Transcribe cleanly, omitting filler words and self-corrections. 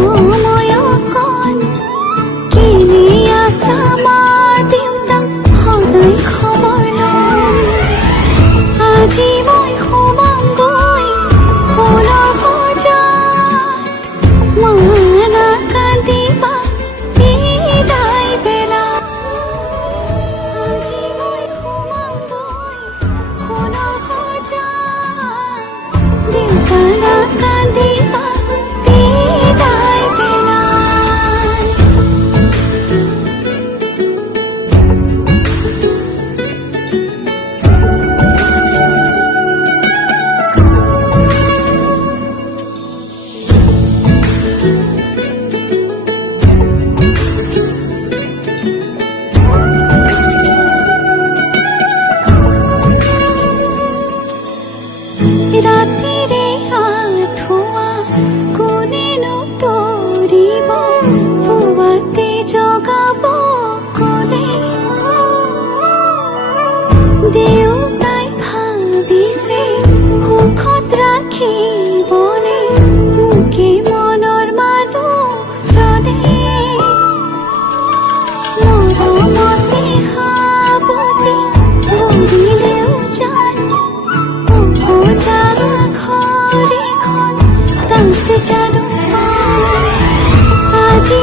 সময়কণ কিনি আছা মা দেউতাক সদায় খবৰ লওঁ। আজি মই সোমামগৈ সোণৰ সজাত, মা নাকান্দিবা বিদায় বেলা। আজি মই সোমামগৈ সোণৰ সজাত, দেউতা নাকান্দিবা বিদায় বেলা। ৰাতিৰে আঁঠুৱা কোনেনো তৰিব, পুৱাতে জগাব কোনে। দেউতাই ভাবিছে সুখত ৰাখিবনে মোকে মনৰ মানুহজনে। মৰমতে সাৱটি ধৰিলেও যায়, ঘৰ এখন তাত জানো পায়। আজি